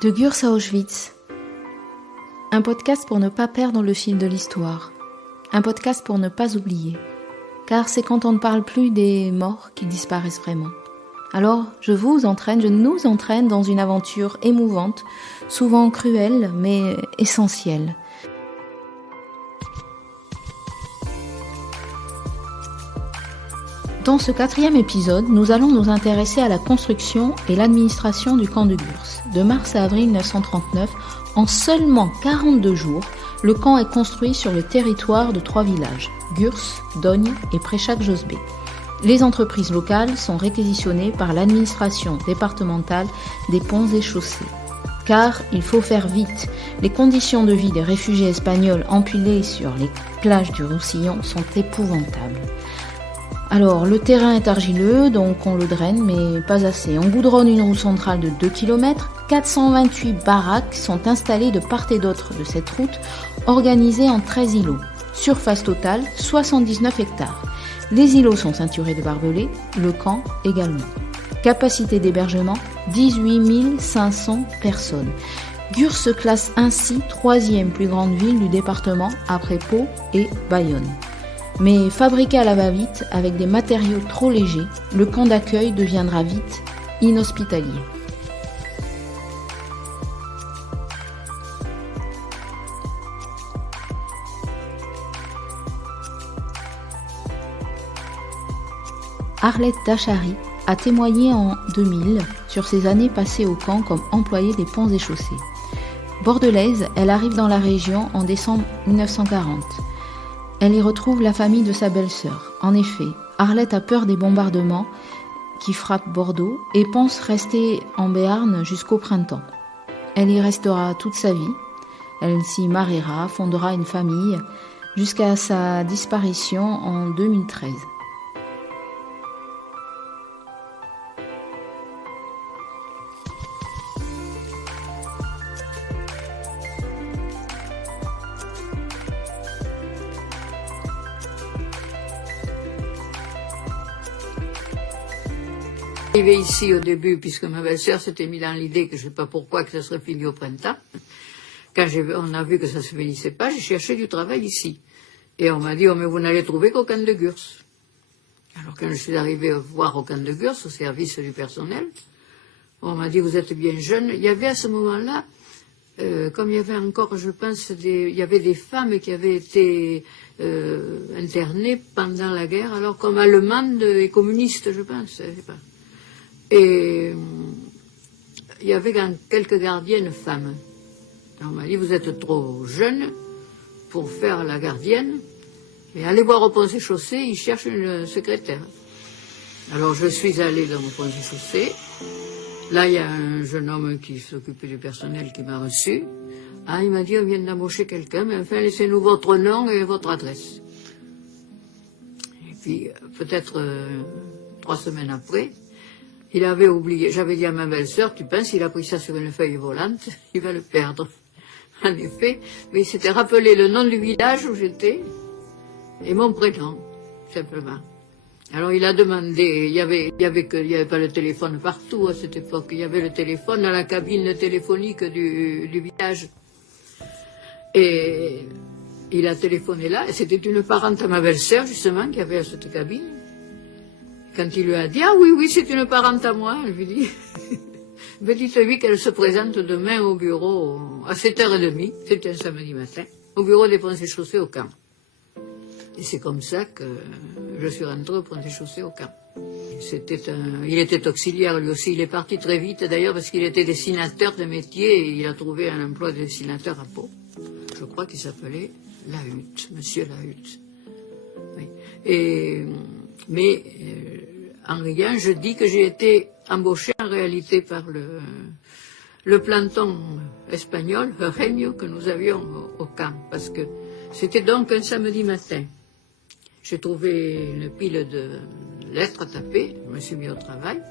De Gurs à Auschwitz. Un podcast pour ne pas perdre le fil de l'histoire. Un podcast pour ne pas oublier. Car c'est quand on ne parle plus des morts qui disparaissent vraiment. Alors, je nous entraîne dans une aventure émouvante, souvent cruelle, mais essentielle. Dans ce 4e épisode, nous allons nous intéresser à la construction et l'administration du camp de Gurs. De mars à avril 1939, en seulement 42 jours, le camp est construit sur le territoire de 3 villages, Gurs, Dogne et Préchac-Josbé. Les entreprises locales sont réquisitionnées par l'administration départementale des ponts et chaussées. Car il faut faire vite, les conditions de vie des réfugiés espagnols empilés sur les plages du Roussillon sont épouvantables. Alors, le terrain est argileux, donc on le draine, mais pas assez. On goudronne une roue centrale de 2 km, 428 baraques sont installées de part et d'autre de cette route, organisées en 13 îlots. Surface totale, 79 hectares. Les îlots sont ceinturés de barbelés, le camp également. Capacité d'hébergement, 18 500 personnes. Gurs se classe ainsi 3e plus grande ville du département après Pau et Bayonne. Mais fabriqué à la va-vite, avec des matériaux trop légers, le camp d'accueil deviendra vite inhospitalier. Arlette Dachary a témoigné en 2000 sur ses années passées au camp comme employée des ponts et chaussées. Bordelaise, elle arrive dans la région en décembre 1940. Elle y retrouve la famille de sa belle-sœur. En effet, Arlette a peur des bombardements qui frappent Bordeaux et pense rester en Béarn jusqu'au printemps. Elle y restera toute sa vie. Elle s'y mariera, fondera une famille jusqu'à sa disparition en 2013. Arrivé ici au début, puisque ma belle-sœur s'était mis dans l'idée que je ne sais pas pourquoi que ça serait fini au printemps. Quand on a vu que ça ne se finissait pas, j'ai cherché du travail ici. Et on m'a dit, oh mais vous n'allez trouver qu'au camp de Gurs. Alors quand je suis arrivée voir au camp de Gurs, au service du personnel, on m'a dit, vous êtes bien jeune. Il y avait à ce moment-là, comme il y avait encore, je pense, il y avait des femmes qui avaient été internées pendant la guerre, alors comme allemandes et communistes, je pense, je sais pas. Et il y avait quelques gardiennes femmes. On m'a dit, vous êtes trop jeune pour faire la gardienne, et allez voir au pont et chaussée, ils cherchent une secrétaire. Alors je suis allée dans le pont et chaussée. Là, il y a un jeune homme qui s'occupait du personnel qui m'a reçu. Ah, il m'a dit, on vient d'embaucher quelqu'un, mais enfin, laissez-nous votre nom et votre adresse. Et puis, peut-être 3 semaines après, il avait oublié, j'avais dit à ma belle-sœur, tu penses, il a pris ça sur une feuille volante, il va le perdre. En effet, mais il s'était rappelé le nom du village où j'étais et mon prénom, simplement. Alors il a demandé, il y avait pas le téléphone partout à cette époque, il y avait le téléphone dans la cabine téléphonique du village. Et il a téléphoné là, et c'était une parente à ma belle-sœur, justement, qui avait cette cabine. Quand il lui a dit, ah oui, c'est une parente à moi, je lui dis, ben dites-lui qu'elle se présente demain au bureau à 7h30, c'était un samedi matin, au bureau des ponts et chaussées au camp. Et c'est comme ça que je suis rentrée au pont et chaussées au camp. Il était auxiliaire lui aussi, il est parti très vite d'ailleurs parce qu'il était dessinateur de métier et il a trouvé un emploi de dessinateur à Pau. Je crois qu'il s'appelait Lahutte, Monsieur Lahutte. Oui. En rien, je dis que j'ai été embauchée en réalité par le planton espagnol, le Regno, que nous avions au camp, parce que c'était donc un samedi matin. J'ai trouvé une pile de lettres à taper, je me suis mis au travail,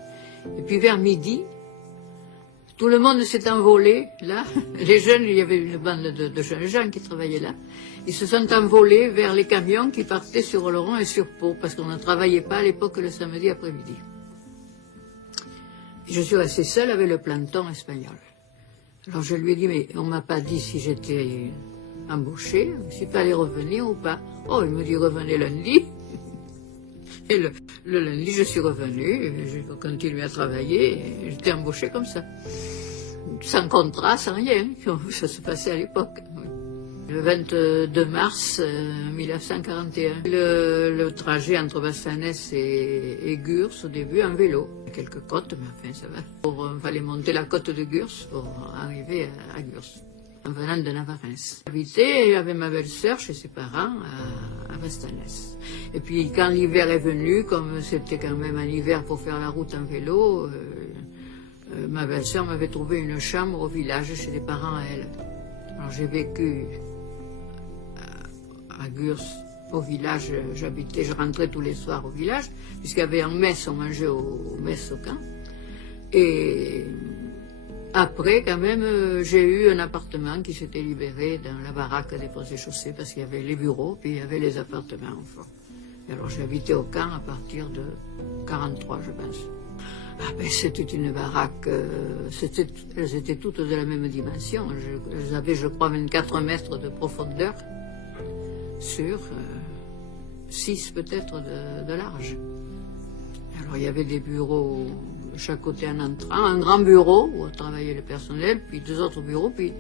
et puis vers midi, tout le monde s'est envolé, là, les jeunes, il y avait une bande de jeunes gens qui travaillaient là, ils se sont envolés vers les camions qui partaient sur Oloron et sur Pau, parce qu'on ne travaillait pas à l'époque le samedi après-midi. Je suis restée seule avec le planton espagnol. Alors je lui ai dit, mais on m'a pas dit si j'étais embauchée, s'il fallait revenir ou pas. Oh, il me dit, revenez lundi. Et le lundi, je suis revenue, j'ai continué à travailler, et j'étais embauchée comme ça. Sans contrat, sans rien, ça se passait à l'époque. Le 22 mars 1941, le trajet entre Bassanès et Gurs, au début, en vélo. Il y a quelques côtes, mais enfin ça va. Il fallait monter la côte de Gurs pour arriver à Gurs, en venant de Navarrense. J'habitais avec ma belle-sœur chez ses parents à Bassanès. Et puis quand l'hiver est venu, comme c'était quand même un hiver pour faire la route en vélo, ma belle-sœur m'avait trouvé une chambre au village chez des parents à elle. Alors j'ai vécu à Gurs, au village, je rentrais tous les soirs au village, puisqu'il y avait en messe, on mangeait au messe au camp. Et après, quand même, j'ai eu un appartement qui s'était libéré dans la baraque des Ponts et Chaussées, parce qu'il y avait les bureaux, puis il y avait les appartements au fond. Et alors j'ai habité au camp à partir de 43, je pense. Ah ben, c'était une baraque, elles étaient toutes de la même dimension. Elles avaient, je crois, 24 mètres de profondeur sur 6 peut-être de large. Alors il y avait des bureaux de chaque côté en entrant, un grand bureau où travaillait le personnel, puis 2 autres bureaux, puis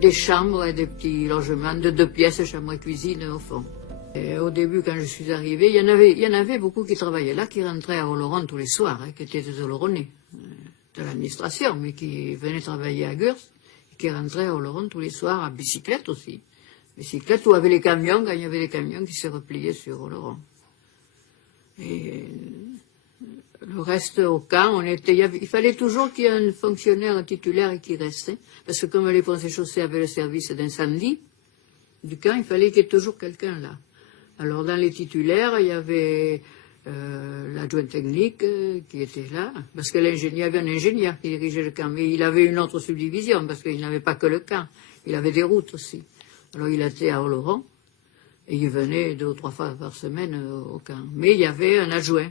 des chambres et des petits logements de 2 pièces, chambre et cuisine au fond. Et au début, quand je suis arrivée, il y en avait beaucoup qui travaillaient là, qui rentraient à Oloron tous les soirs, qui étaient des Oloronnais de l'administration, mais qui venaient travailler à Gurs, et qui rentraient à Oloron tous les soirs, à bicyclette aussi. Bicyclette ou avec les camions, quand il y avait des camions qui se repliaient sur Oloron. Et le reste au camp, il fallait toujours qu'il y ait un fonctionnaire titulaire qui restait, parce que comme les ponts et chaussées avaient le service d'incendie du camp, il fallait qu'il y ait toujours quelqu'un là. Alors dans les titulaires, il y avait l'adjoint technique qui était là, parce que il y avait un ingénieur qui dirigeait le camp, mais il avait une autre subdivision, parce qu'il n'avait pas que le camp, il avait des routes aussi. Alors il était à Oloron, et il venait 2 ou 3 fois par semaine au camp. Mais il y avait un adjoint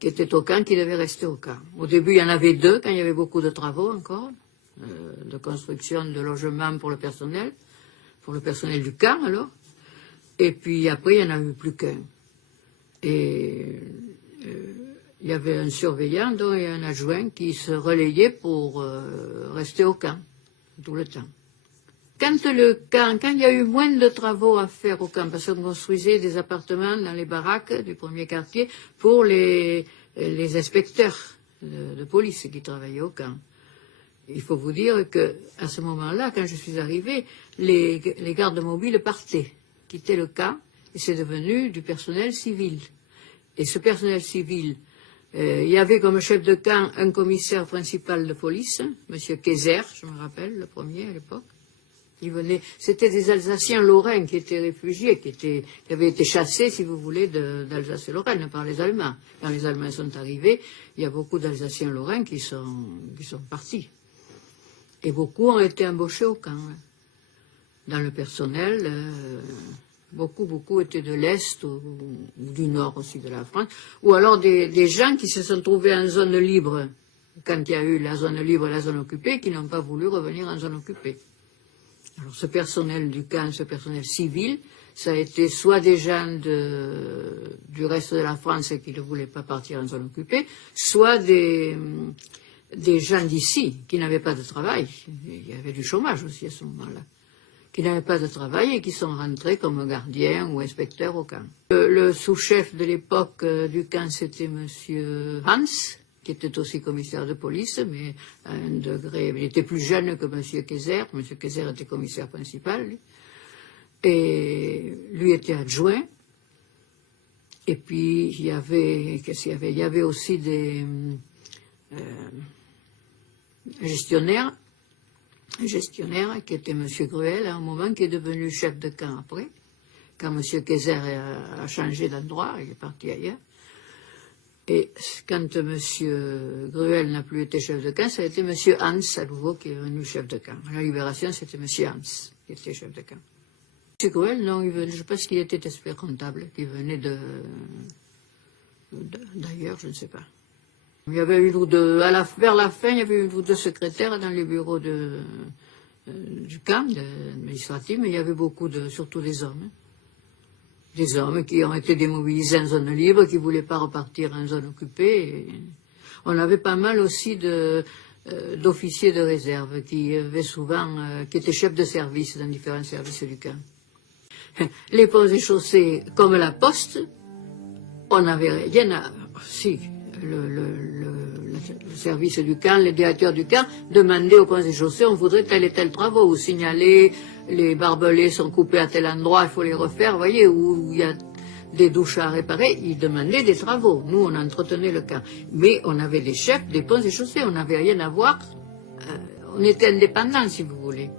qui était au camp, qui devait rester au camp. Au début, il y en avait 2, quand il y avait beaucoup de travaux encore, de construction de logements pour le personnel du camp alors. Et puis après, il n'y en a eu plus qu'un. Et il y avait un surveillant dont et un adjoint qui se relayaient pour rester au camp tout le temps. Quand il y a eu moins de travaux à faire au camp, parce qu'on construisait des appartements dans les baraques du premier quartier pour les inspecteurs de police qui travaillaient au camp. Il faut vous dire qu'à ce moment-là, quand je suis arrivée, les gardes mobiles partaient, quittaient le camp, et c'est devenu du personnel civil. Et ce personnel civil, il y avait comme chef de camp un commissaire principal de police, M. Kayser, je me rappelle, le premier à l'époque. C'était des Alsaciens lorrains qui étaient réfugiés, qui avaient été chassés, si vous voulez, d'Alsace et Lorraine par les Allemands. Quand les Allemands sont arrivés, il y a beaucoup d'Alsaciens lorrains qui sont partis. Et beaucoup ont été embauchés au camp. Dans le personnel, beaucoup étaient de l'Est ou du Nord aussi de la France, ou alors des gens qui se sont trouvés en zone libre, quand il y a eu la zone libre et la zone occupée, qui n'ont pas voulu revenir en zone occupée. Alors ce personnel du camp, ce personnel civil, ça a été soit des gens du reste de la France qui ne voulaient pas partir en zone occupée, soit des gens d'ici qui n'avaient pas de travail. Il y avait du chômage aussi à ce moment-là. Qui n'avaient pas de travail et qui sont rentrés comme gardiens ou inspecteurs au camp. Le sous-chef de l'époque du camp, c'était M. Hans, qui était aussi commissaire de police, mais à un degré, il était plus jeune que M. Kayser. M. Kayser était commissaire principal, lui. Et lui était adjoint. Et puis, il y avait aussi des gestionnaires, un gestionnaire qui était M. Gruel, à un moment, qui est devenu chef de camp après, quand M. Kayser a changé d'endroit, il est parti ailleurs. Et quand M. Gruel n'a plus été chef de camp, ça a été M. Hans, à nouveau, qui est devenu chef de camp. À la Libération, c'était M. Hans qui était chef de camp. M. Gruel, non, je pense qu'il était expert comptable, qui venait d'ailleurs, je ne sais pas. Il y avait une ou deux, vers la fin, il y avait une ou deux secrétaires dans les bureaux du camp administratif, mais il y avait beaucoup surtout des hommes. Hein. Des hommes qui ont été démobilisés en zone libre, qui ne voulaient pas repartir en zone occupée. Et on avait pas mal aussi d'officiers de réserve qui avaient souvent, qui étaient chefs de service dans différents services du camp. Les ponts et chaussées, comme la poste, on n'avait rien à... Si, le service du camp, les directeurs du camp demandaient aux ponts et chaussées, on voudrait tel et tel travaux, ou signaler, les barbelés sont coupés à tel endroit, il faut les refaire, vous voyez, où il y a des douches à réparer, ils demandaient des travaux. Nous, on entretenait le camp. Mais on avait des chefs des ponts et chaussées, on n'avait rien à voir, on était indépendants, si vous voulez.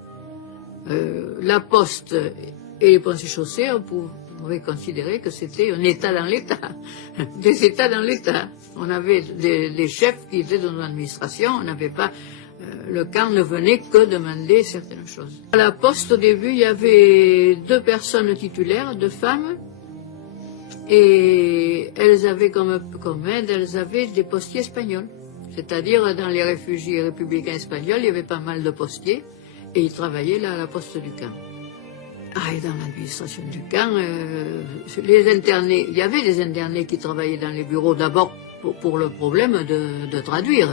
La poste et les ponts et chaussées, on pouvait considérer que c'était un État dans l'État, des États dans l'État. On avait des chefs qui étaient dans l'administration, on n'avait pas... le camp ne venait que demander certaines choses. À la poste, au début, il y avait 2 personnes titulaires, 2 femmes, et elles avaient comme aide, elles avaient des postiers espagnols. C'est-à-dire, dans les réfugiés républicains espagnols, il y avait pas mal de postiers, et ils travaillaient là à la poste du camp. Ah, et dans l'administration du camp, les internés, il y avait des internés qui travaillaient dans les bureaux, d'abord pour le problème de traduire.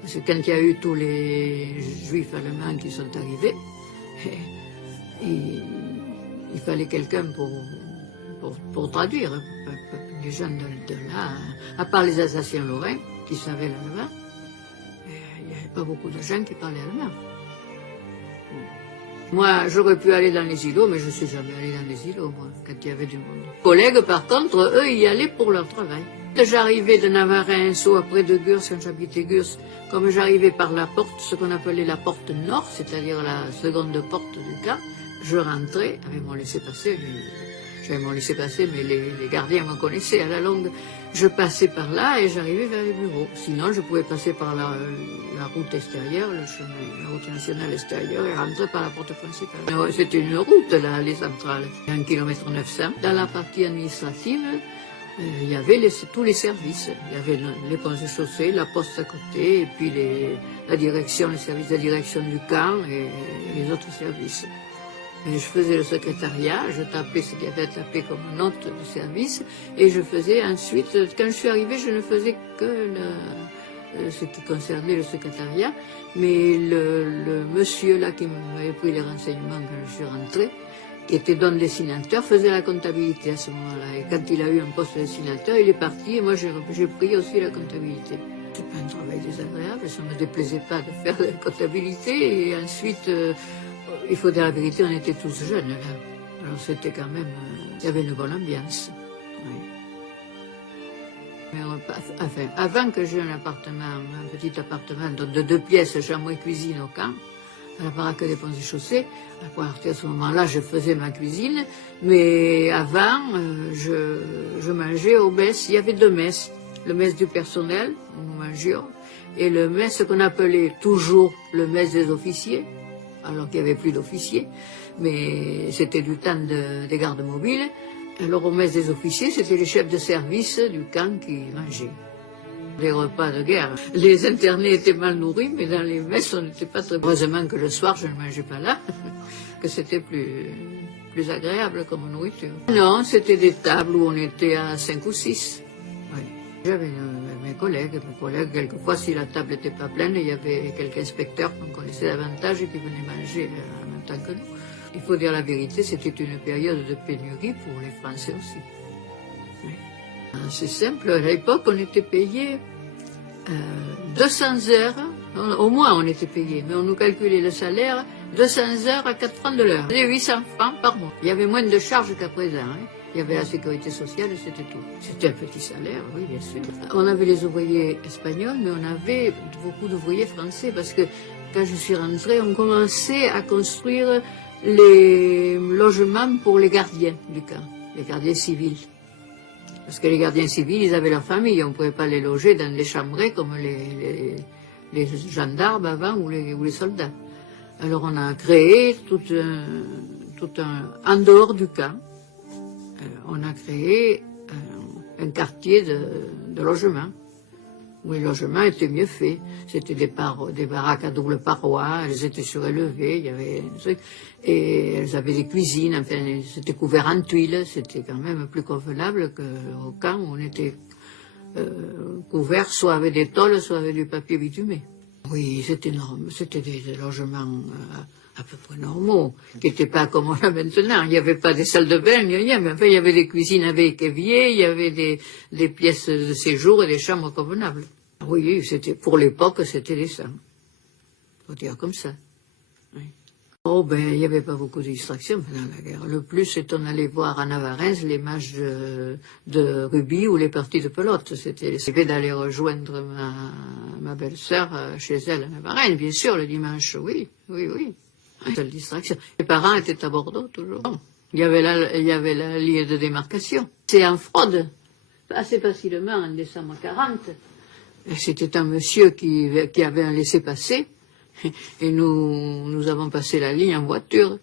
Parce que quand il y a eu tous les juifs allemands qui sont arrivés, il fallait quelqu'un pour traduire. Les gens de là, à part les Alsaciens-Lorrains qui savaient l'allemand, il n'y avait pas beaucoup de gens qui parlaient allemand. Moi, j'aurais pu aller dans les îlots, mais je ne suis jamais allé dans les îlots, moi, quand il y avait du monde. Les collègues, par contre, eux, y allaient pour leur travail. Quand j'arrivais de Navarins ou après de Gurs, quand j'habitais Gurs, comme j'arrivais par la porte, ce qu'on appelait la porte nord, c'est-à-dire la seconde porte du camp, je rentrais avec mon laissez-passer. J'avais mon laissez-passer, mais les gardiens me connaissaient à la longue. Je passais par là et j'arrivais vers les bureaux. Sinon, je pouvais passer par la route extérieure, le chemin, la route nationale extérieure et rentrer par la porte principale. C'était une route, là, les centrales, 1 km 900. Dans la partie administrative, il y avait tous les services. Il y avait les ponts et chaussées, la poste à côté, et puis la direction, les services de direction du camp et les autres services. Et je faisais le secrétariat, je tapais ce qu'il y avait à taper comme note du service, et je faisais ensuite, quand je suis arrivée, je ne faisais que ce qui concernait le secrétariat, mais le monsieur là qui m'avait pris les renseignements quand je suis rentrée, qui était don dessinateur, faisait la comptabilité à ce moment-là. Et quand il a eu un poste de dessinateur, il est parti, et moi j'ai pris aussi la comptabilité. C'est pas un travail désagréable, ça ne me déplaisait pas de faire la comptabilité, et ensuite... il faut dire la vérité, on était tous jeunes là. Alors c'était quand même... il y avait une bonne ambiance. Oui. Mais enfin, avant que j'aie un petit appartement de 2 pièces, chambre et cuisine au camp, à la baraque des ponts et chaussées, à partir de ce moment-là, je faisais ma cuisine, mais avant, je mangeais au mess. Il y avait 2 messes. Le mess du personnel, où nous mangions, et le mess qu'on appelait toujours le mess des officiers, alors qu'il n'y avait plus d'officiers, mais c'était du temps des gardes mobiles. Alors au mess des officiers, c'était les chefs de service du camp qui mangeaient. Les repas de guerre. Les internés étaient mal nourris, mais dans les messes, on n'était pas très... Heureusement que le soir, je ne mangeais pas là, que c'était plus agréable comme nourriture. Non, c'était des tables où on était à 5 ou 6. Oui. J'avais mes collègues, quelquefois, si la table n'était pas pleine, il y avait quelques inspecteurs qu'on connaissait davantage et qui venaient manger en même temps que nous. Il faut dire la vérité, c'était une période de pénurie pour les Français aussi. Oui. C'est simple, à l'époque, on était payé 200 heures, au moins on était payé, mais on nous calculait le salaire 200 heures à 4 francs de l'heure. C'était 800 francs par mois. Il y avait moins de charges qu'à présent. Hein. Il y avait la sécurité sociale et c'était tout. C'était un petit salaire, oui, bien sûr. On avait les ouvriers espagnols, mais on avait beaucoup d'ouvriers français parce que quand je suis rentrée, on commençait à construire les logements pour les gardiens du camp, les gardiens civils. Parce que les gardiens civils, ils avaient leur famille, on ne pouvait pas les loger dans les chambrées comme les gendarmes avant ou les soldats. Alors on a créé en dehors du camp, on a créé un quartier de logement. où les logements étaient mieux faits. C'était des baraques à double paroi, elles étaient surélevées, il y avait des trucs, et elles avaient des cuisines, enfin, c'était couvert en tuiles, c'était quand même plus convenable qu'au camp où on était couvert soit avec des tôles, soit avec du papier bitumé. Oui, c'était énorme, c'était des logements à peu près normaux, qui n'étaient pas comme on a maintenant. Il n'y avait pas des salles de bain, ni rien, mais enfin, il y avait des cuisines avec évier, il y avait des pièces de séjour et des chambres convenables. Oui, c'était, pour l'époque, c'était décent. Faut dire comme ça. Oui. Oh, ben, il n'y avait pas beaucoup de distractions pendant la guerre. Le plus, c'est qu'on allait voir à Navarrenz les matchs de rugby ou les parties de pelote. C'était d'aller rejoindre ma belle-sœur chez elle à Navarrenz, bien sûr, le dimanche, oui. Seule distraction. Mes parents étaient à Bordeaux, toujours. Il y avait la ligne de démarcation. C'est en fraude, assez facilement, en décembre 40. C'était un monsieur qui avait un laissez-passer, et nous avons passé la ligne en voiture,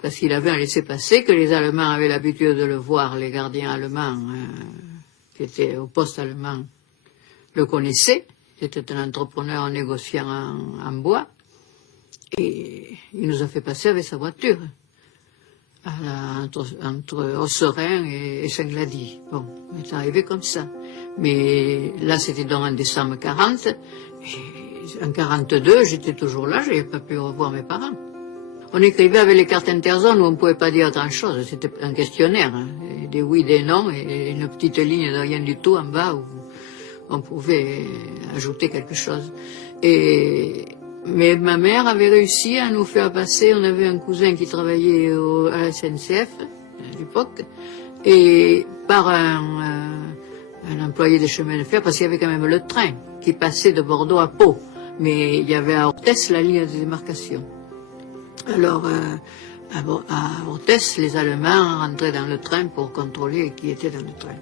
parce qu'il avait un laissez-passer, que les Allemands avaient l'habitude de le voir, les gardiens allemands, qui étaient au poste allemand, le connaissaient. C'était un entrepreneur, un négociant en bois. Et il nous a fait passer avec sa voiture, entre Osserin et Saint-Glady. Bon, on est arrivé comme ça. Mais là, c'était donc en décembre 40. Et en 42, j'étais toujours là, je n'avais pas pu revoir mes parents. On écrivait avec les cartes interzone où on ne pouvait pas dire grand-chose. C'était un questionnaire, hein, des oui, des non, et une petite ligne de rien du tout en bas où on pouvait ajouter quelque chose. Mais ma mère avait réussi à nous faire passer, on avait un cousin qui travaillait à la SNCF à l'époque, et par un employé des chemins de fer, parce qu'il y avait quand même le train qui passait de Bordeaux à Pau, mais il y avait à Orthès la ligne de démarcation. Alors, à Orthès, les Allemands rentraient dans le train pour contrôler qui était dans le train.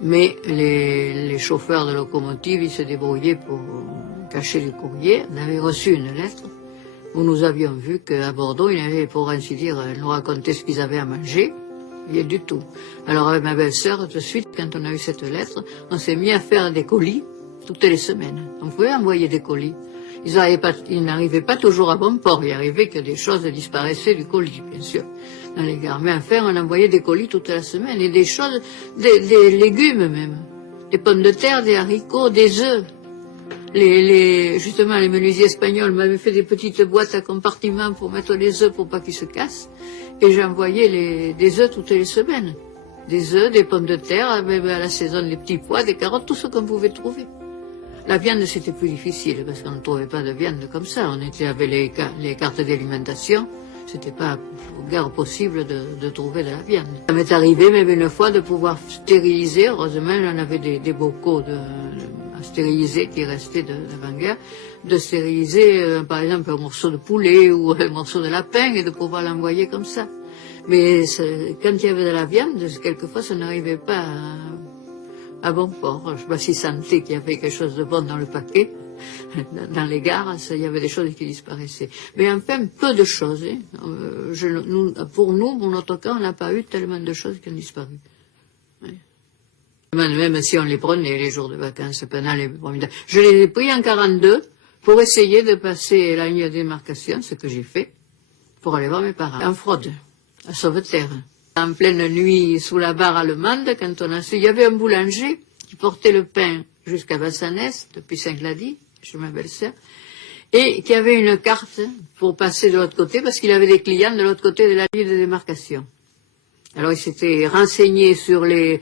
Mais les chauffeurs de locomotive, ils se débrouillaient pour cacher du courrier. On avait reçu une lettre où nous avions vu qu'à Bordeaux, ils avaient, pour ainsi dire, nous raconter ce qu'ils avaient à manger. Rien du tout. Alors avec ma belle-sœur, tout de suite, quand on a eu cette lettre, on s'est mis à faire des colis toutes les semaines. On pouvait envoyer des colis. Ils n'arrivaient pas toujours à bon port. Il arrivait que des choses disparaissaient du colis, bien sûr, dans les gares. Mais enfin, on envoyait des colis toute la semaine. Et des choses, des légumes même. Des pommes de terre, des haricots, des œufs. Justement, les menuisiers espagnols m'avaient fait des petites boîtes à compartiments pour mettre les œufs pour pas qu'ils se cassent. Et j'envoyais des œufs toutes les semaines. Des œufs, des pommes de terre, même à la saison, des petits pois, des carottes, tout ce qu'on pouvait trouver. La viande, c'était plus difficile, parce qu'on ne trouvait pas de viande comme ça. On était avec les cartes d'alimentation. C'était pas guère possible de trouver de la viande. Ça m'est arrivé même une fois de pouvoir stériliser. Heureusement, on avait des bocaux à stériliser qui restaient d'avant-guerre. De stériliser, par exemple, un morceau de poulet ou un morceau de lapin et de pouvoir l'envoyer comme ça. Mais quand il y avait de la viande, quelquefois, ça n'arrivait pas à bon port. Je ne sais pas s'ils sentaient qu'il y avait quelque chose de bon dans le paquet. Dans les gares, il y avait des choses qui disparaissaient. Mais enfin, peu de choses. Hein. Pour notre cas, on n'a pas eu tellement de choses qui ont disparu. Oui. Même si on les prenait les jours de vacances pendant les premiers. Je les ai pris en 42 pour essayer de passer la ligne de démarcation, ce que j'ai fait, pour aller voir mes parents. En fraude, à Sauveterre. En pleine nuit, sous la barre allemande, quand on a su, il y avait un boulanger qui portait le pain jusqu'à Bassanès, depuis Saint-Glady, chez ma belle-sœur, et qui avait une carte pour passer de l'autre côté, parce qu'il avait des clients de l'autre côté de la ligne de démarcation. Alors il s'était renseigné sur les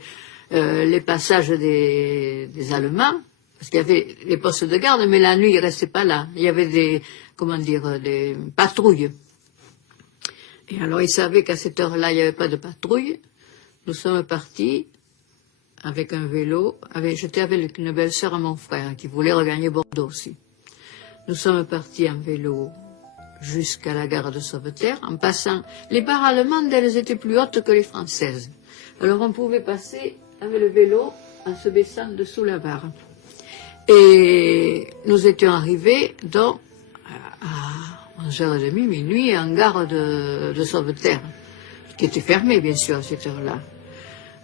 passages des Allemands, parce qu'il y avait les postes de garde, mais la nuit, il restait pas là. Il y avait des patrouilles. Et alors, il savait qu'à cette heure-là, il n'y avait pas de patrouille. Nous sommes partis avec un vélo. J'étais avec une belle-sœur à mon frère, qui voulait regagner Bordeaux aussi. Nous sommes partis en vélo jusqu'à la gare de Sauveterre, en passant. Les barres allemandes, elles étaient plus hautes que les françaises. Alors, on pouvait passer avec le vélo en se baissant dessous la barre. Et nous étions arrivés, donc, à 11h30, minuit, en gare de Sauveterre, qui était fermée, bien sûr, à cette heure-là.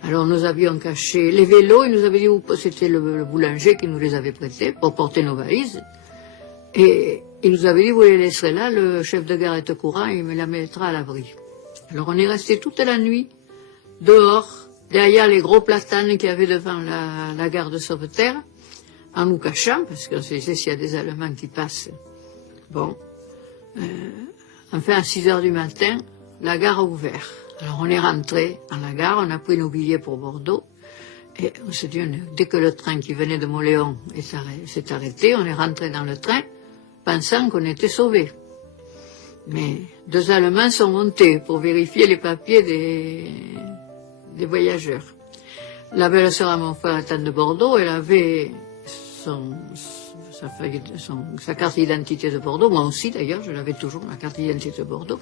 Alors nous avions caché les vélos, il nous avait dit, c'était le boulanger qui nous les avait prêtés pour porter nos valises. Et il nous avait dit, vous les laisserez là, le chef de gare est au courant, il me la mettra à l'abri. Alors on est resté toute la nuit, dehors, derrière les gros platanes qu'il y avait devant la gare de Sauveterre, en nous cachant, parce qu'on sait s'il y a des Allemands qui passent. Bon. Enfin, à 6 heures du matin, la gare a ouvert. Alors on est rentré dans la gare, on a pris nos billets pour Bordeaux, et on s'est dit, dès que le train qui venait de Moléon s'est arrêté, on est rentré dans le train, pensant qu'on était sauvés. Mais 2 Allemands sont montés pour vérifier les papiers des voyageurs. La belle-sœur à mon frère étant de Bordeaux, elle avait sa carte d'identité de Bordeaux, moi aussi d'ailleurs, je l'avais toujours, ma carte d'identité de Bordeaux,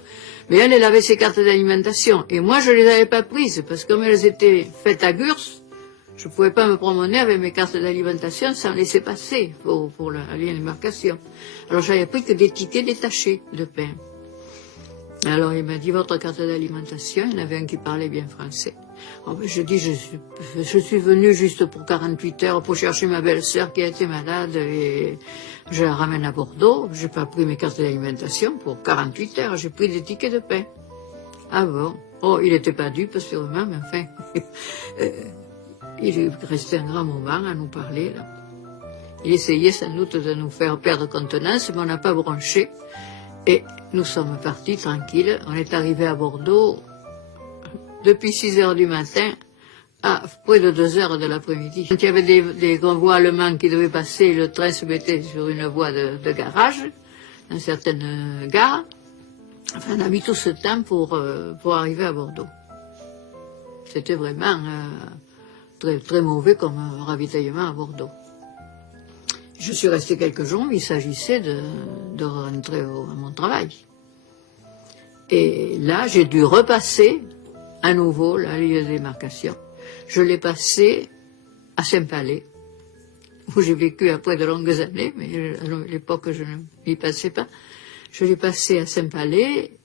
mais elle avait ses cartes d'alimentation, et moi je les avais pas prises, parce que comme elles étaient faites à Gurs, je pouvais pas me promener avec mes cartes d'alimentation sans laisser passer pour la démarcation. Alors j'avais pris que des tickets détachés de pain. Alors il m'a dit, votre carte d'alimentation, il y en avait un qui parlait bien français. Oh, ben, je dis, je suis venu juste pour 48 heures pour chercher ma belle-sœur qui a été malade et je la ramène à Bordeaux. J'ai pas pris mes cartes d'alimentation pour 48 heures, j'ai pris des tickets de pain. Ah bon? Oh, il n'était pas dupe sûrement, mais enfin, il est resté un grand moment à nous parler, là. Il essayait sans doute de nous faire perdre contenance, mais on n'a pas bronché. Et nous sommes partis tranquilles. On est arrivé à Bordeaux depuis 6 heures du matin à près de 2 heures de l'après-midi. Quand il y avait des convois allemands qui devaient passer, le train se mettait sur une voie de garage, dans certaines gares. Enfin, on a mis tout ce temps pour arriver à Bordeaux. C'était vraiment très, très mauvais comme ravitaillement à Bordeaux. Je suis restée quelques jours, mais il s'agissait de rentrer à mon travail. Et là, j'ai dû repasser à nouveau la ligne de démarcation. Je l'ai passé à Saint-Palais, où j'ai vécu après de longues années, mais à l'époque, je n'y passais pas. Je l'ai passé à Saint-Palais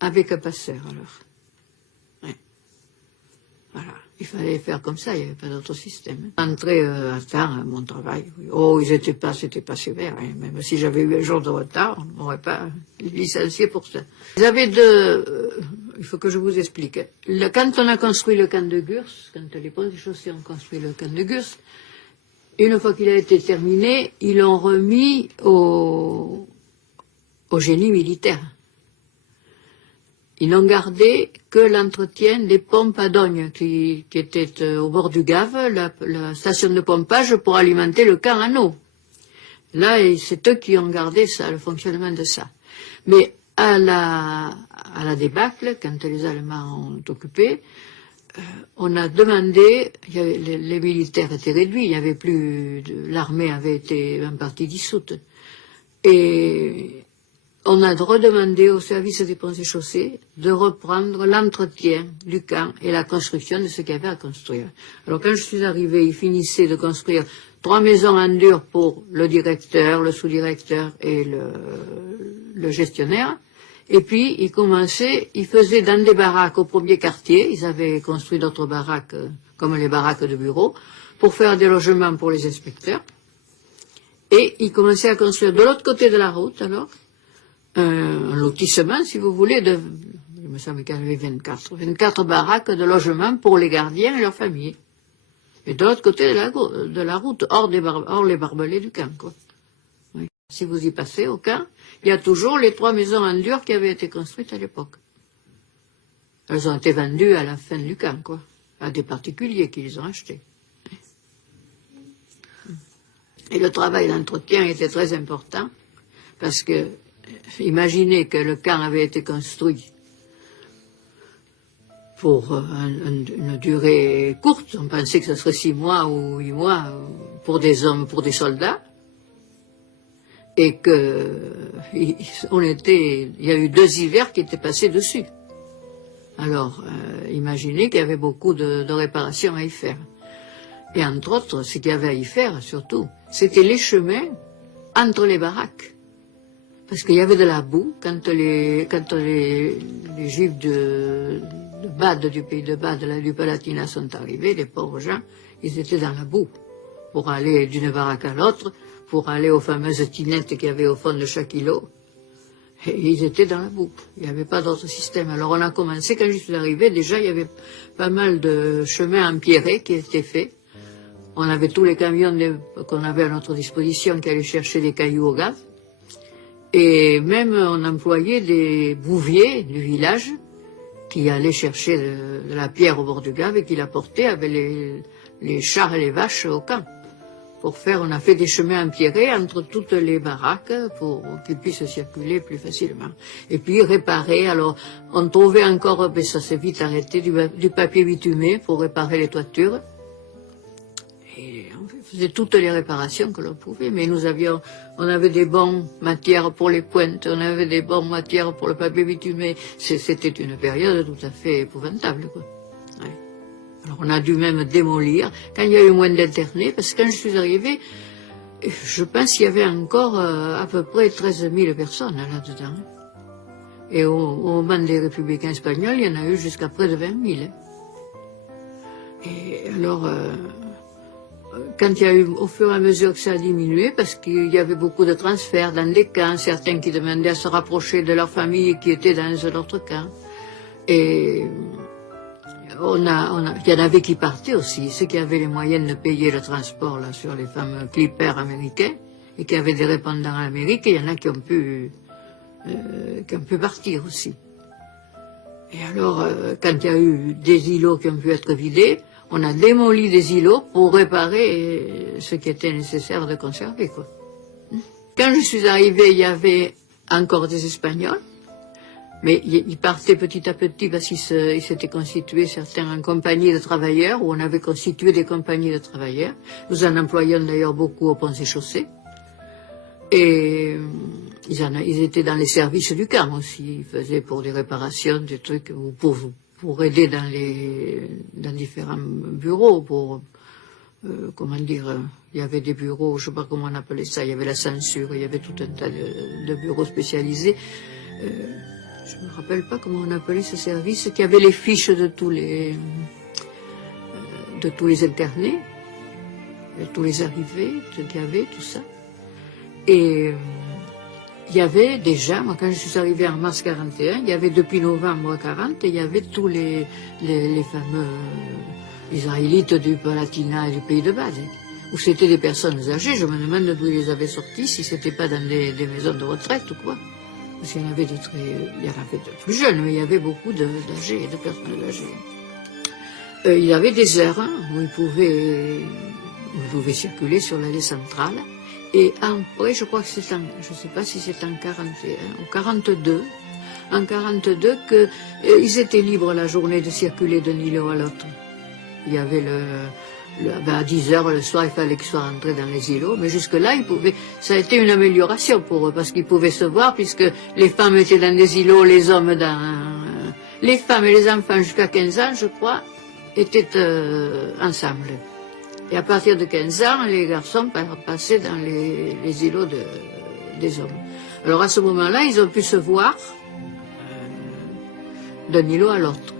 avec un passeur, alors. Ouais. Voilà. Il fallait faire comme ça, il n'y avait pas d'autre système. Entrer à temps à mon travail. Oh, c'était pas sévère, hein. Même si j'avais eu un jour de retard, on ne m'aurait pas licencié pour ça. Ils avaient il faut que je vous explique. Quand on a construit le camp de Gurs, quand les ponts et chaussées ont construit le camp de Gurs, une fois qu'il a été terminé, ils l'ont remis au génie militaire. Ils n'ont gardé que l'entretien des pompes à Dogne qui étaient au bord du Gave, la station de pompage pour alimenter le camp en eau. Là, c'est eux qui ont gardé ça, le fonctionnement de ça. Mais à la débâcle, quand les Allemands ont occupé, on a demandé, les militaires étaient réduits, il n'y avait plus, l'armée avait été en partie dissoute. Et on a redemandé au service des ponts et chaussées de reprendre l'entretien du camp et la construction de ce qu'il y avait à construire. Alors quand je suis arrivée, ils finissaient de construire 3 maisons en dur pour le directeur, le sous-directeur et le gestionnaire. Et puis ils faisaient dans des baraques au premier quartier, ils avaient construit d'autres baraques comme les baraques de bureaux, pour faire des logements pour les inspecteurs. Et ils commençaient à construire de l'autre côté de la route alors, un lotissement, si vous voulez, il me semble qu'il y en avait 24 baraques de logement pour les gardiens et leurs familles. Et de l'autre côté de la route, hors les barbelés du camp, quoi. Oui. Si vous y passez au camp, il y a toujours les 3 maisons en dur qui avaient été construites à l'époque. Elles ont été vendues à la fin du camp, quoi, à des particuliers qui les ont achetées. Et le travail d'entretien était très important, parce que imaginez que le camp avait été construit pour une durée courte. On pensait que ce serait 6 mois ou 8 mois pour des hommes, pour des soldats. Et il y a eu 2 hivers qui étaient passés dessus. Alors, imaginez qu'il y avait beaucoup de réparations à y faire. Et entre autres, ce qu'il y avait à y faire, surtout, c'était les chemins entre les baraques. parce qu'il y avait de la boue quand les Juifs de Bade, du pays de Bade, du Palatinat sont arrivés, les pauvres gens, ils étaient dans la boue pour aller d'une baraque à l'autre, pour aller aux fameuses tinettes qu'il y avait au fond de chaque îlot. Et ils étaient dans la boue. Il n'y avait pas d'autre système. Alors on a commencé, quand je suis arrivée, déjà il y avait pas mal de chemins empierrés qui étaient faits. On avait tous les camions qu'on avait à notre disposition qui allaient chercher des cailloux au gaz. Et même on employait des bouviers du village qui allaient chercher de la pierre au bord du Gave et qui l'apportaient avec les chars et les vaches au camp. On a fait des chemins empierrés entre toutes les baraques pour qu'ils puissent circuler plus facilement. Et puis réparer, alors on trouvait encore, mais ça s'est vite arrêté, du papier bitumé pour réparer les toitures. Et on faisait toutes les réparations que l'on pouvait, mais on avait des bonnes matières pour les pointes, on avait des bonnes matières pour le papier bitumé. C'était une période tout à fait épouvantable, quoi. Ouais. Alors on a dû même démolir quand il y a eu moins d'internés, parce que quand je suis arrivée, je pense qu'il y avait encore à peu près 13 000 personnes là-dedans. Et au moment des républicains espagnols, il y en a eu jusqu'à près de 20 000. Et alors, quand il y a eu, au fur et à mesure que ça a diminué, parce qu'il y avait beaucoup de transferts dans des camps, certains qui demandaient à se rapprocher de leur famille qui étaient dans un autre camp. Et il y en avait qui partaient aussi, ceux qui avaient les moyens de payer le transport là, sur les fameux clippers américains, et qui avaient des répondants en Amérique, et il y en a qui ont pu partir aussi. Et alors, quand il y a eu des îlots qui ont pu être vidés, on a démoli des îlots pour réparer ce qui était nécessaire de conserver, quoi. Quand je suis arrivée, il y avait encore des Espagnols, mais ils partaient petit à petit parce qu'ils s'étaient constitués certains en compagnies de travailleurs, où on avait constitué des compagnies de travailleurs. Nous en employions d'ailleurs beaucoup aux ponts et chaussées. Et ils étaient dans les services du camp aussi. Ils faisaient pour des réparations, des trucs, ou pour aider dans différents bureaux, il y avait des bureaux, je ne sais pas comment on appelait ça, il y avait la censure, il y avait tout un tas de bureaux spécialisés. Je ne me rappelle pas comment on appelait ce service, qui avait les fiches de tous les internés, de tous les arrivés, ceux qui avaient, tout ça. Et il y avait déjà, moi quand je suis arrivée en mars 41, il y avait depuis novembre 40, il y avait tous les fameux Israélites du Palatinat et du pays de Bade, où c'était des personnes âgées. Je me demande d'où ils les avaient sortis, si c'était pas dans des maisons de retraite ou quoi. Parce qu'il y en avait il y en avait de plus jeunes, mais il y avait beaucoup d'âgés, de personnes âgées. Il y avait des heures où ils pouvaient circuler sur l'allée centrale. Et après, je crois que je ne sais pas si c'est en 41 ou 42, en 42 qu'ils étaient libres la journée de circuler d'un îlot à l'autre. Il y avait à 10 heures le soir, il fallait qu'ils soient rentrés dans les îlots, mais jusque-là, ça a été une amélioration pour eux, parce qu'ils pouvaient se voir, puisque les femmes étaient dans des îlots, les hommes les femmes et les enfants jusqu'à 15 ans, je crois, étaient ensemble. Et à partir de 15 ans, les garçons passaient dans les îlots des hommes. Alors à ce moment-là, ils ont pu se voir d'un îlot à l'autre.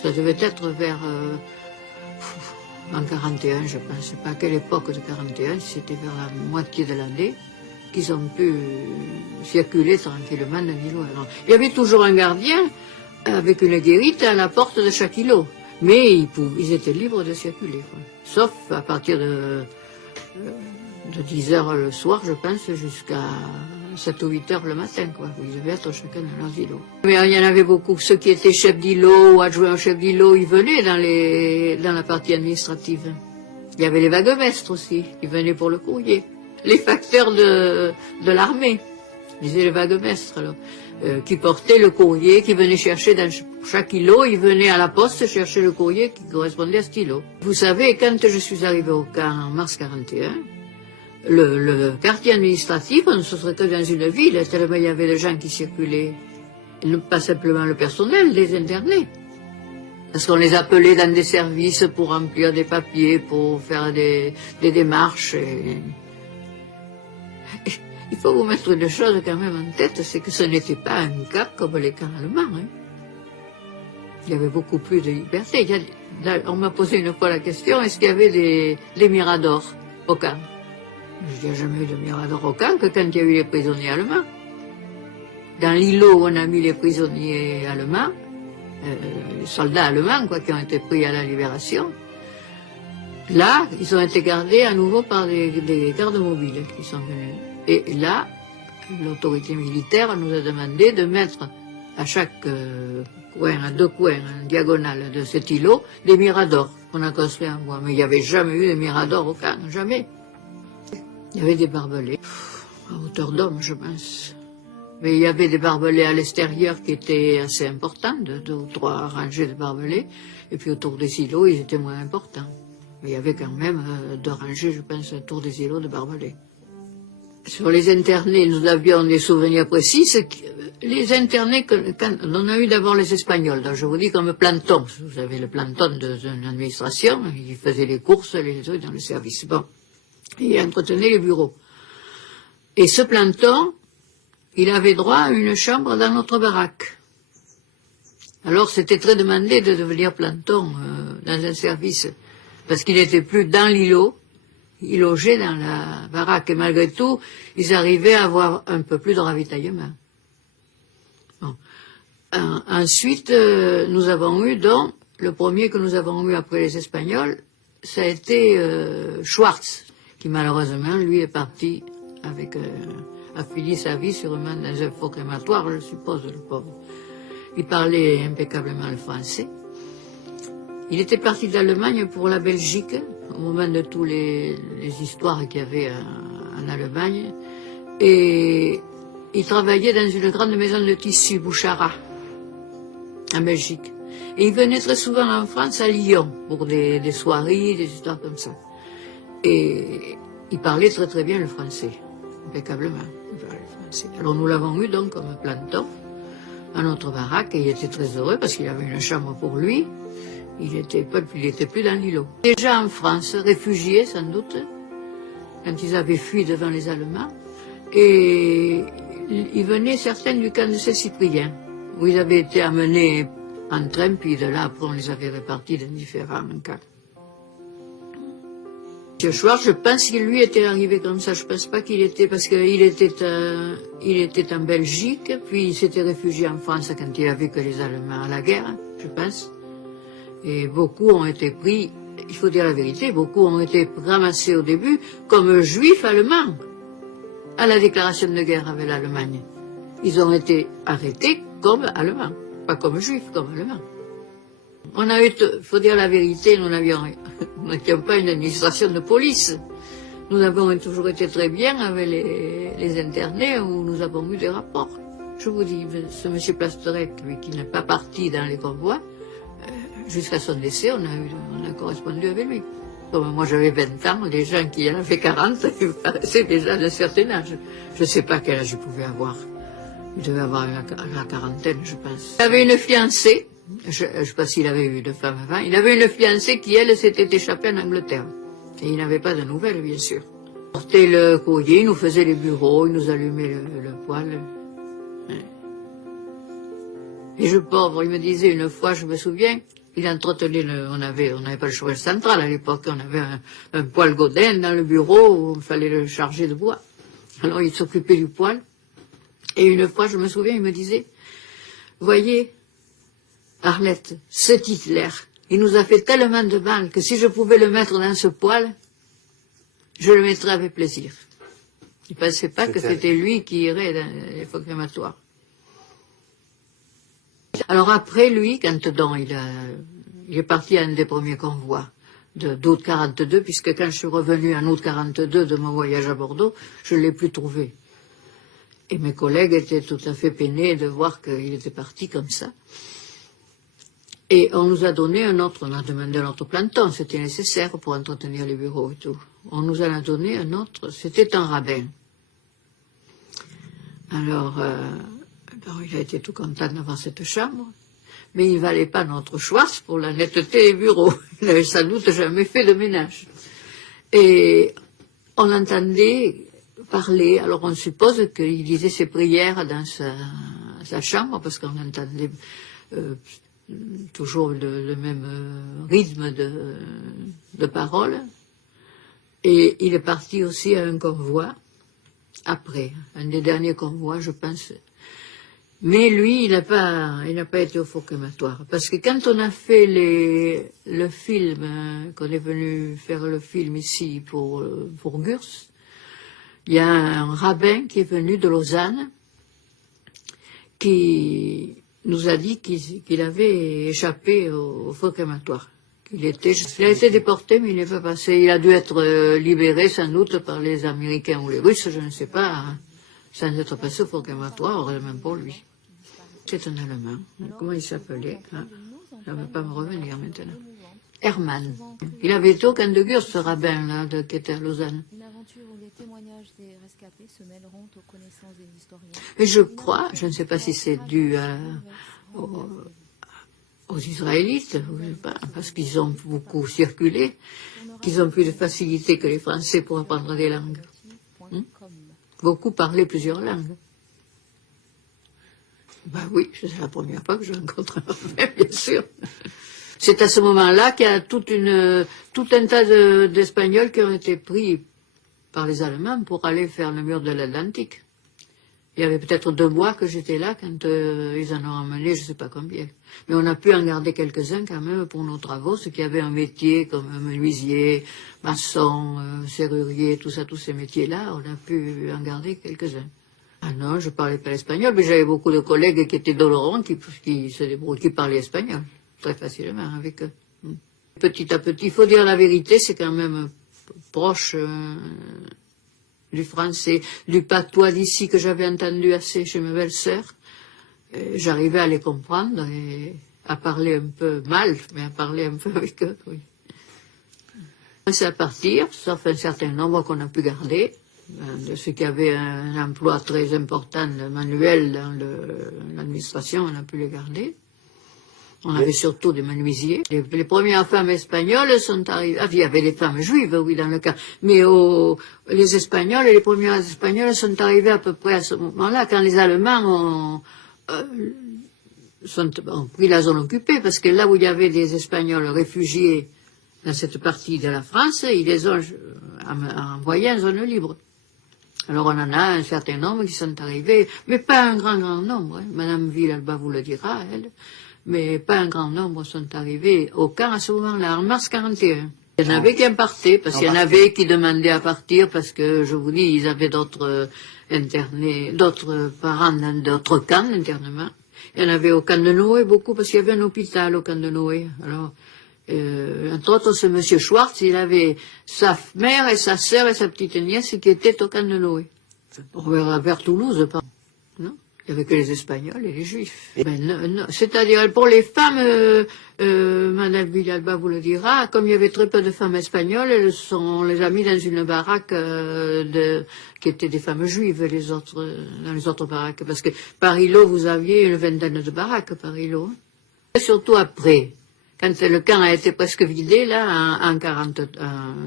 Ça devait être vers en 41, je pense. Pas à quelle époque de 41, si c'était vers la moitié de l'année, qu'ils ont pu circuler tranquillement d'un îlot à l'autre. Il y avait toujours un gardien avec une guérite à la porte de chaque îlot. Mais ils étaient libres de circuler, quoi. Sauf à partir de 10 heures le soir, je pense, jusqu'à 7 ou 8 heures le matin, quoi. Ils devaient être chacun dans leurs îlots. Mais il y en avait beaucoup, ceux qui étaient chefs d'îlot ou adjoints au chef d'îlot, ils venaient dans la partie administrative. Il y avait les vaguemestres aussi, qui venaient pour le courrier. Les facteurs de l'armée, ils disaient les vaguemestres, alors. Qui portaient le courrier, qui venaient chercher dans chaque îlot, ils venaient à la poste chercher le courrier qui correspondait à cet îlot. Vous savez, quand je suis arrivée au camp en mars 41, le quartier administratif, on ne se serait que dans une ville, tellement il y avait de gens qui circulaient. Et pas simplement le personnel, les internés. Parce qu'on les appelait dans des services pour remplir des papiers, pour faire des démarches. Il faut vous mettre une chose quand même en tête, c'est que ce n'était pas un camp comme les camps allemands. Hein. Il y avait beaucoup plus de liberté. On m'a posé une fois la question, est-ce qu'il y avait des miradors au camp? Je dis, il n'y a jamais eu de miradors au camp que quand il y a eu les prisonniers allemands. Dans l'îlot où on a mis les prisonniers allemands, les soldats allemands quoi, qui ont été pris à la libération, là, ils ont été gardés à nouveau par des gardes mobiles qui sont venus. Et là, l'autorité militaire nous a demandé de mettre à chaque coin, à 2 coins, en diagonale de cet îlot, des miradors qu'on a construits en bois. Mais il n'y avait jamais eu de miradors au camp, jamais. Il y avait des barbelés, à hauteur d'homme, je pense. Mais il y avait des barbelés à l'extérieur qui étaient assez importants, 2 ou 3 rangées de barbelés, et puis autour des îlots, ils étaient moins importants. Mais il y avait quand même 2 rangées, je pense, autour des îlots de barbelés. Sur les internés, nous avions des souvenirs précis. Les internés, on a eu d'abord les Espagnols, donc je vous dis comme planton. Vous avez le planton d'une administration, il faisait les courses, les trucs dans le service. Bon. Et il entretenait les bureaux. Et ce planton, il avait droit à une chambre dans notre baraque. Alors c'était très demandé de devenir planton dans un service, parce qu'il n'était plus dans l'îlot, il logeait dans la baraque. Et malgré tout, ils arrivaient à avoir un peu plus de ravitaillement. Bon. Ensuite, nous avons eu, donc, le premier que nous avons eu après les Espagnols, ça a été Schwartz, qui malheureusement, lui, est parti avec... a fini sa vie sûrement dans un faux crématoire, je suppose, le pauvre. Il parlait impeccablement le français. Il était parti d'Allemagne pour la Belgique, au moment de toutes les histoires qu'il y avait en Allemagne. Et il travaillait dans une grande maison de tissu, Bouchara, en Belgique. Et il venait très souvent en France, à Lyon, pour des soirées, des histoires comme ça. Et il parlait très très bien le français, impeccablement. Alors nous l'avons eu donc comme planton à notre baraque et il était très heureux parce qu'il avait une chambre pour lui. Il était plus dans l'îlot. Déjà en France, réfugiés sans doute, quand ils avaient fui devant les Allemands. Et ils venaient certains du camp de Saint-Cyprien, où ils avaient été amenés en train, puis de là après on les avait répartis dans différents camps. M. Schwartz, je pense qu'il lui était arrivé comme ça. Je ne pense pas qu'il était, parce qu'il était en Belgique, puis il s'était réfugié en France quand il a vu que les Allemands à la guerre, je pense. Et beaucoup ont été pris, il faut dire la vérité, beaucoup ont été ramassés au début comme juifs allemands à la déclaration de guerre avec l'Allemagne. Ils ont été arrêtés comme allemands, pas comme juifs, comme allemands. On a eu, il faut dire la vérité, nous n'avions pas une administration de police. Nous avons toujours été très bien avec les internés où nous avons eu des rapports. Je vous dis, ce monsieur Plasterec, lui, qui n'est pas parti dans les convois, jusqu'à son décès, on a correspondu avec lui. Comme moi j'avais 20 ans, les gens qui en avaient 40, ils paraissaient déjà d'un certain âge. Je ne sais pas quel âge il pouvait avoir. Il devait avoir la quarantaine, je pense. Il avait une fiancée. Je ne sais pas s'il avait eu de femme avant. Il avait une fiancée qui, elle, s'était échappée en Angleterre. Et il n'avait pas de nouvelles, bien sûr. Il portait le courrier, il nous faisait les bureaux, il nous allumait le poêle. Et je pauvre, il me disait une fois, je me souviens, il entretenait, on n'avait pas le chauffage central à l'époque, on avait un poêle Godin dans le bureau où il fallait le charger de bois. Alors il s'occupait du poêle. Et une fois, je me souviens, il me disait, voyez, Arlette, cet Hitler, il nous a fait tellement de mal que si je pouvais le mettre dans ce poêle, je le mettrais avec plaisir. Il ne pensait pas que c'était lui qui irait dans les faux crématoires. Alors après lui, quand il est parti à un des premiers convois d'août 42, puisque quand je suis revenu en août 42 de mon voyage à Bordeaux, je ne l'ai plus trouvé. Et mes collègues étaient tout à fait peinés de voir qu'il était parti comme ça. Et on nous a donné on a demandé un autre planton, c'était nécessaire pour entretenir les bureaux et tout. On nous en a donné un autre, c'était un rabbin. Alors, il a été tout content d'avoir cette chambre, mais il ne valait pas notre Schwartz pour la netteté des bureaux. Il n'avait sans doute jamais fait de ménage. Et on entendait parlait. Alors on suppose qu'il disait ses prières dans sa chambre, parce qu'on entendait toujours le même rythme de parole. Et il est parti aussi à un convoi, après, un des derniers convois, je pense. Mais lui, il n'a pas été au four crématoire. Parce que quand on a fait le film, qu'on est venu faire le film ici pour Gurs, il y a un rabbin qui est venu de Lausanne, qui nous a dit qu'il avait échappé au four crématoire. Il a été déporté, mais il n'est pas passé. Il a dû être libéré, sans doute, par les Américains ou les Russes, je ne sais pas, hein, sans être passé au four crématoire, heureusement pour lui. C'est un Allemand. Comment il s'appelait, hein? Ça ne va pas me revenir maintenant. Hermann. Il avait été au camp de Gurs, ce rabbin-là, qui était à Lausanne. Une aventure où les témoignages des rescapés se mêleront aux connaissances des historiens. Et je crois, je ne sais pas si c'est dû aux Israélites, parce qu'ils ont beaucoup circulé, qu'ils ont plus de facilité que les Français pour apprendre des langues. Beaucoup parlaient plusieurs langues. Ben oui, c'est la première fois que je rencontre un rabbin, bien sûr. C'est à ce moment-là qu'il y a tout un tas d'Espagnols qui ont été pris par les Allemands pour aller faire le mur de l'Atlantique. Il y avait peut-être 2 mois que j'étais là quand ils en ont emmené, je ne sais pas combien. Mais on a pu en garder quelques-uns quand même pour nos travaux, ceux qui avaient un métier comme menuisier, maçon, serrurier, tout ça, tous ces métiers-là, on a pu en garder quelques-uns. Ah non, je parlais pas l'espagnol, mais j'avais beaucoup de collègues qui étaient dolorants, qui parlaient espagnol, très facilement avec eux. Petit à petit, il faut dire la vérité, c'est quand même proche du français, du patois d'ici que j'avais entendu assez chez mes belles-sœurs. J'arrivais à les comprendre et à parler un peu mal, mais à parler un peu avec eux, oui. C'est à partir, sauf un certain nombre qu'on a pu garder, de ceux qui avaient un emploi très important, manuel dans l'administration, on a pu les garder. On avait surtout des menuisiers. Les premières femmes espagnoles sont arrivées. Ah, il y avait les femmes juives, oui, dans le cas. Mais les Espagnols, les premières Espagnoles sont arrivées à peu près à ce moment-là, quand les Allemands ont pris la zone occupée, parce que là où il y avait des Espagnols réfugiés dans cette partie de la France, ils les ont envoyés en zone libre. Alors on en a un certain nombre qui sont arrivés, mais pas un grand nombre. Hein. Madame Villalba vous le dira, elle. Mais pas un grand nombre sont arrivés au camp à ce moment-là, en mars 41. Il y en avait qui en partaient, parce qu'il y en avait qui demandaient à partir, parce que, je vous dis, ils avaient d'autres internés, d'autres parents dans d'autres camps d'internement. Il y en avait au camp de Noé beaucoup, parce qu'il y avait un hôpital au camp de Noé. Alors, entre autres, ce monsieur Schwartz, il avait sa mère et sa sœur et sa petite nièce qui étaient au camp de Noé. Vers Toulouse, pas. Non? Il n'y avait que les Espagnols et les Juifs. Non. C'est-à-dire, pour les femmes, Madame Villalba vous le dira, comme il y avait très peu de femmes espagnoles, on les a mis dans une baraque qui était des femmes juives, dans les autres baraques. Parce que par îlot, vous aviez une vingtaine de baraques par îlot. Et surtout après, quand le camp a été presque vidé, là,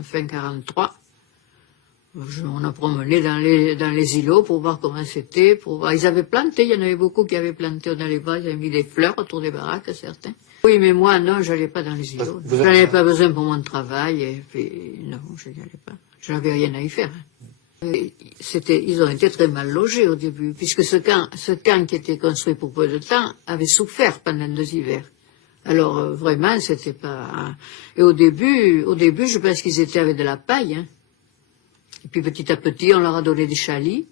fin 43, on a promené dans les îlots pour voir comment c'était, ils avaient planté, il y en avait beaucoup qui avaient planté, on allait voir, ils avaient mis des fleurs autour des baraques, certains. Oui, mais moi, non, j'allais pas dans les îlots. J'en avais pas besoin pour mon travail, et puis, non, je n'y allais pas. Je n'avais rien à y faire. Ils ont été très mal logés au début, puisque ce camp qui était construit pour peu de temps avait souffert pendant 2 hivers. Alors, vraiment, c'était pas... Et au début, je pense qu'ils étaient avec de la paille, hein. Et puis petit à petit, on leur a donné des chalits.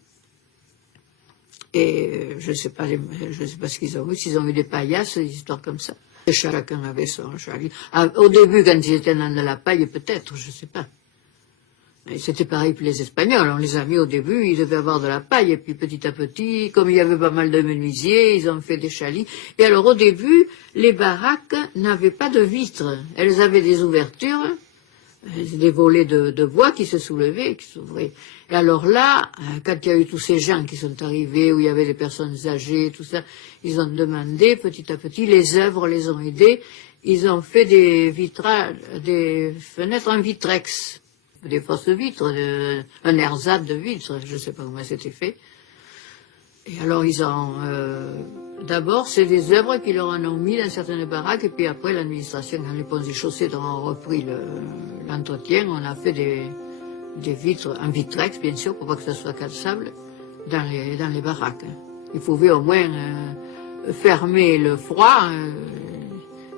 Et je ne sais pas ce qu'ils ont eu, s'ils ont eu des paillasses, des histoires comme ça. Et chacun avait son chalit. Au début, quand ils étaient dans de la paille, peut-être, je ne sais pas. Et c'était pareil pour les Espagnols. On les a mis au début, ils devaient avoir de la paille. Et puis petit à petit, comme il y avait pas mal de menuisiers, ils ont fait des chalits. Et alors au début, les baraques n'avaient pas de vitres. Elles avaient des ouvertures, des volets de bois qui se soulevaient, qui s'ouvraient. Et alors là, quand il y a eu tous ces gens qui sont arrivés, où il y avait des personnes âgées, tout ça, ils ont demandé petit à petit, les œuvres les ont aidés, ils ont fait des fenêtres en vitrex. des fausses vitres, un ersatz de vitres, je ne sais pas comment c'était fait. Et alors ils ont... d'abord, c'est des œuvres qui leur en ont mis dans certaines baraques, et puis après l'administration, quand les ponts et chaussées ont repris l'entretien, on a fait des vitres, en vitrex bien sûr, pour pas que ça soit cassable, dans les baraques. Il pouvait au moins fermer le froid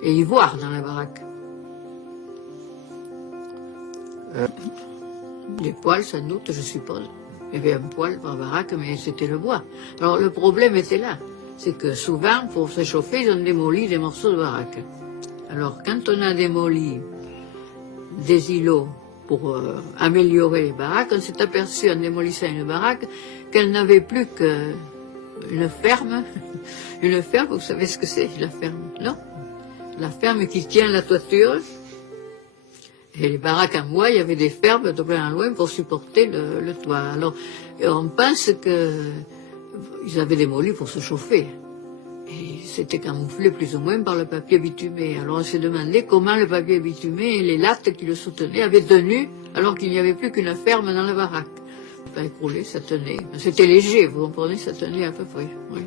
et y voir dans la baraque. Des poêles, sans doute, je suppose. Il y avait un poêle par baraque, mais c'était le bois. Alors le problème était là, c'est que souvent, pour se chauffer, ils ont démoli des morceaux de baraque. Alors quand on a démoli des îlots pour améliorer les baraques, on s'est aperçu en démolissant une baraque qu'elle n'avait plus qu'une ferme. Une ferme, vous savez ce que c'est, la ferme, non? La ferme qui tient la toiture. Et les baraques en bois, il y avait des fermes de loin en loin pour supporter le toit. Alors, on pense qu'ils avaient démoli pour se chauffer. Et c'était camouflé plus ou moins par le papier bitumé. Alors on s'est demandé comment le papier bitumé et les lattes qui le soutenaient avaient tenu alors qu'il n'y avait plus qu'une ferme dans la baraque. Pas écroulé, ça tenait. C'était léger, vous comprenez, ça tenait à peu près. Oui.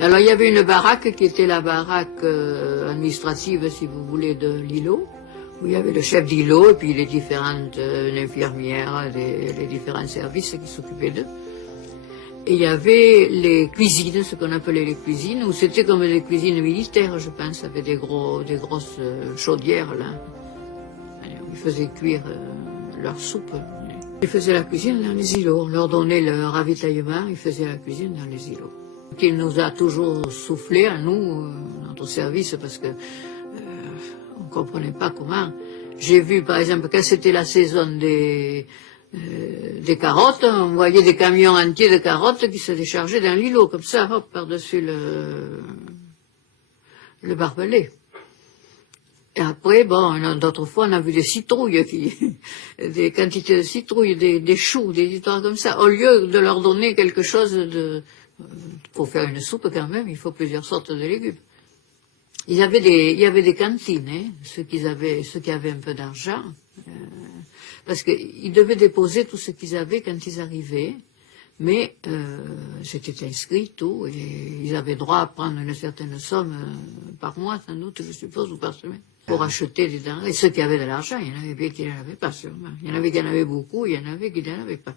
Alors il y avait une baraque qui était la baraque administrative, si vous voulez, de l'îlot, où il y avait le chef d'îlot et puis les différentes infirmières, les différents services qui s'occupaient d'eux. Et il y avait les cuisines, ce qu'on appelait les cuisines, où c'était comme des cuisines militaires, je pense, avec des grosses chaudières là. Alors, ils faisaient cuire leur soupe. Ils faisaient la cuisine dans les îlots. On leur donnait le ravitaillement, ils faisaient la cuisine dans les îlots. Qu'il nous a toujours soufflé à nous, notre service, parce que on ne comprenait pas comment. J'ai vu, par exemple, quand c'était la saison des carottes, on voyait des camions entiers de carottes qui se déchargeaient dans l'îlot, comme ça, hop, par-dessus le barbelé. Et après, bon, d'autres fois, on a vu des citrouilles, des quantités de citrouilles, des choux, des histoires comme ça. Au lieu de leur donner quelque chose pour faire une soupe, quand même, il faut plusieurs sortes de légumes. Il y avait des cantines, hein, ceux qui avaient un peu d'argent, parce qu'ils devaient déposer tout ce qu'ils avaient quand ils arrivaient, mais c'était inscrit tout, et ils avaient droit à prendre une certaine somme par mois, sans doute, je suppose, ou par semaine, pour acheter des denrées. Ceux qui avaient de l'argent, il y en avait bien qui n'en avaient pas, sûrement. Il y en avait qui en avaient beaucoup, il y en avait qui n'en avaient pas.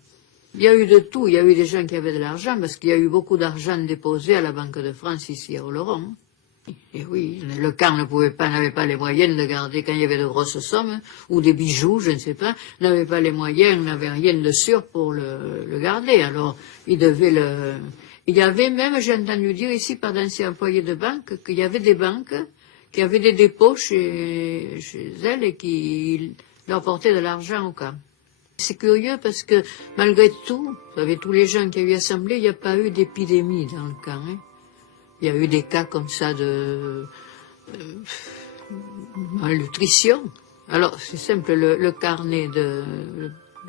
Il y a eu de tout, il y a eu des gens qui avaient de l'argent, parce qu'il y a eu beaucoup d'argent déposé à la Banque de France ici à Oloron. Et oui, le camp n'avait pas les moyens de garder quand il y avait de grosses sommes, ou des bijoux, je ne sais pas, n'avait pas les moyens, n'avait rien de sûr pour le garder. Alors, il y avait même, j'ai entendu dire ici par d'anciens employés de banque, qu'il y avait des banques qui avaient des dépôts chez elles et qui leur portaient de l'argent au camp. C'est curieux parce que, malgré tout, vous savez, tous les gens qui avaient assemblé, il n'y a pas eu d'épidémie dans le camp, hein. Il y a eu des cas comme ça de malnutrition. Alors, c'est simple, le carnet le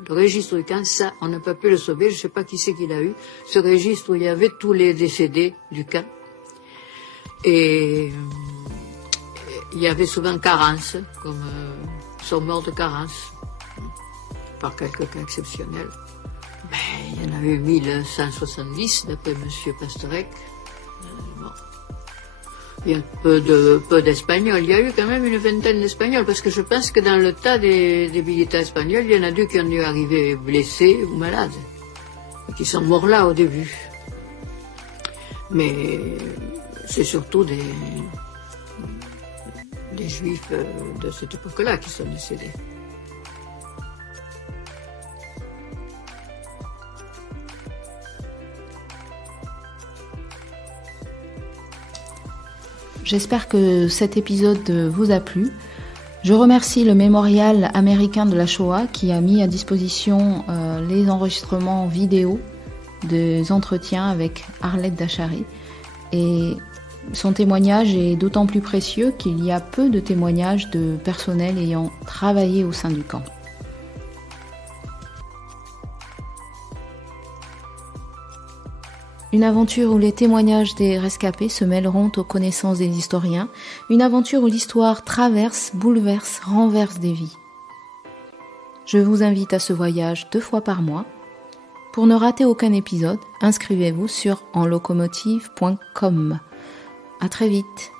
registre du camp, ça, on n'a pas pu le sauver, je ne sais pas qui c'est qui l'a eu. Ce registre où il y avait tous les décédés du camp. Et il y avait souvent carence, comme sont morts de carence, par quelques cas exceptionnels. Ben, il y en avait eu 1170, d'après M. Pasterek. Il y a peu d'Espagnols. Il y a eu quand même une vingtaine d'Espagnols, parce que je pense que dans le tas des militaires espagnols, il y en a 2 qui ont dû arriver blessés ou malades, et qui sont morts là au début. Mais c'est surtout des Juifs de cette époque-là qui sont décédés. J'espère que cet épisode vous a plu. Je remercie le Mémorial américain de la Shoah qui a mis à disposition les enregistrements vidéo des entretiens avec Arlette Dachary. Et son témoignage est d'autant plus précieux qu'il y a peu de témoignages de personnel ayant travaillé au sein du camp. Une aventure où les témoignages des rescapés se mêleront aux connaissances des historiens. Une aventure où l'histoire traverse, bouleverse, renverse des vies. Je vous invite à ce voyage 2 fois par mois. Pour ne rater aucun épisode, inscrivez-vous sur enlocomotive.com. À très vite.